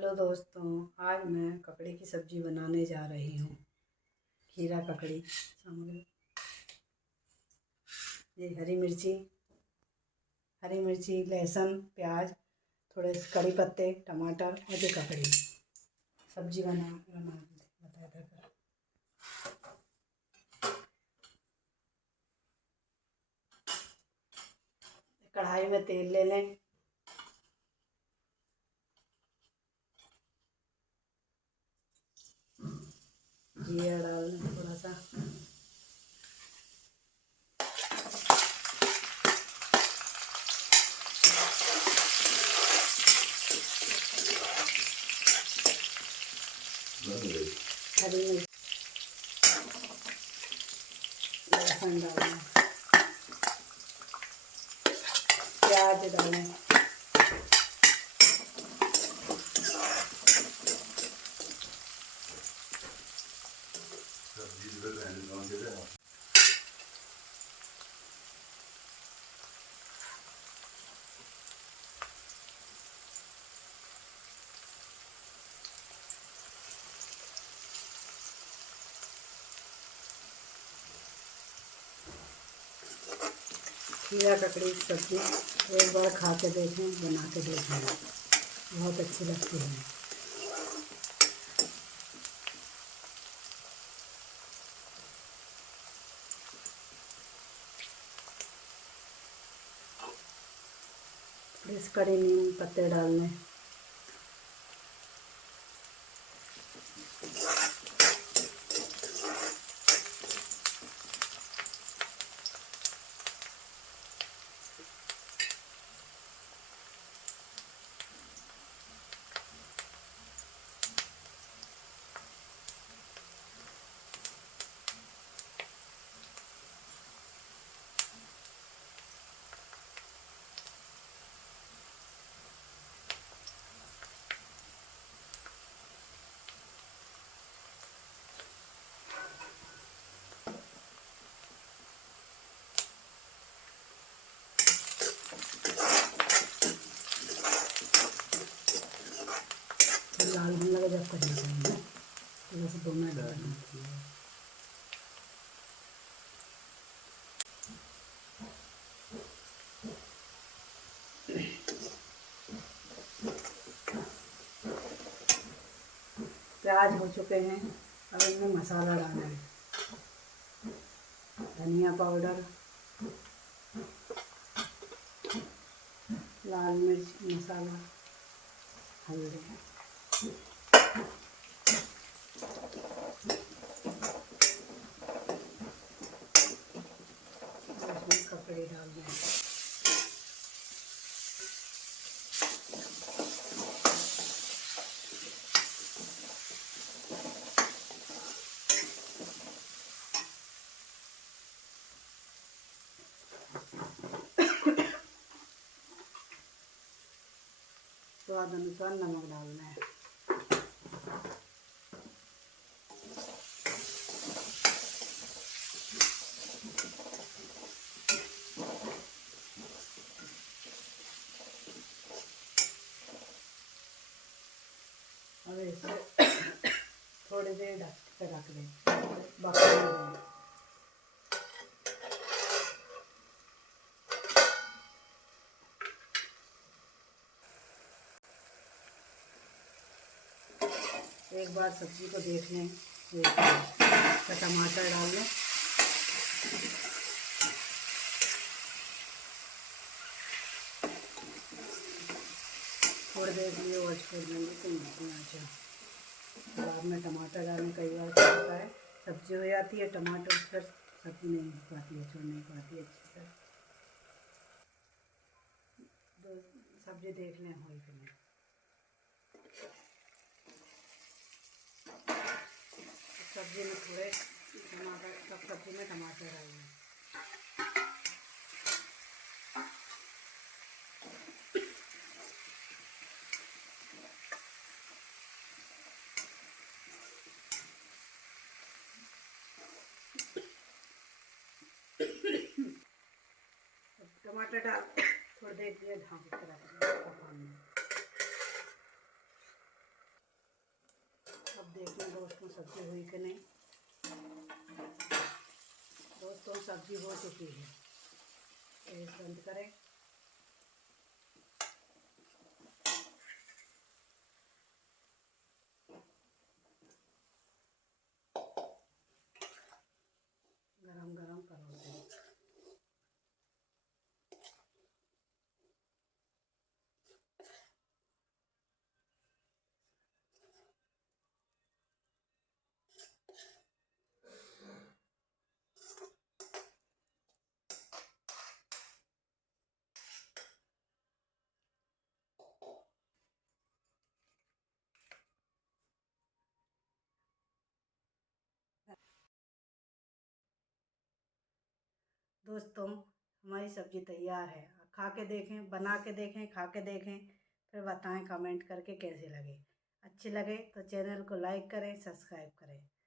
Hello दोस्तों, आज मैं ककड़ी की सब्ज़ी बनाने जा रही हूँ। खीरा ककड़ी सामग्री, ये हरी मिर्ची, लहसुन, प्याज, थोड़े से कड़ी पत्ते, टमाटर और ये ककड़ी। सब्ज़ी बताया था। कढ़ाई में तेल ले लें। जीरा डाल लें थोड़ा सा। हरी मिर्च, लहसुन डालें, प्याज डालें, खीरा ककड़ी की सब्ज़ी एक बार खा के देखें, बना के देखें, बहुत अच्छी लगती है। इस कड़ी नीम पत्ते डालने, लाल होने लगे जब करना चाहिए, तो वैसे 2 मिनट डालना चाहिए। प्याज हो चुके हैं, अब इनमें मसाला डालना है। धनिया पाउडर, लाल मिर्च मसाला, हल्दी, इसमें ककड़ी डाल दें। स्वाद अनुसार नमक डालना है। और इसे थोड़ी देर ढक के रख दें, पकने दें। एक बार सब्ज़ी को देख लें, टमाटर डाल लें, थोड़ी देर के लिए और छोड़ देंगे तो नहीं अच्छा। बाद में टमाटर डालने कई बार क्या होता है, सब्ज़ी हो जाती है, टमाटर फिर सब्ज़ी नहीं हो पाती है, छोड़ नहीं पाती है अच्छे से। तो सब्ज़ी देख लें हो कि नहीं। सब्ज़ी में थोड़े टमाटर, सब सब्ज़ी में टमाटर डालें। टमाटर डाल थोड़ी देर के लिए ढक के रख दें पकाने। देखें दोस्तों सब्जी हुई कि नहीं। दोस्तों सब्जी हो चुकी है, गैस बंद करें। गरम गरम परोसे। दोस्तों हमारी सब्ज़ी तैयार है, खा के देखें, बना के देखें, खा के देखें, फिर बताएं कमेंट करके कैसे लगे। अच्छे लगे तो चैनल को लाइक करें, सब्सक्राइब करें।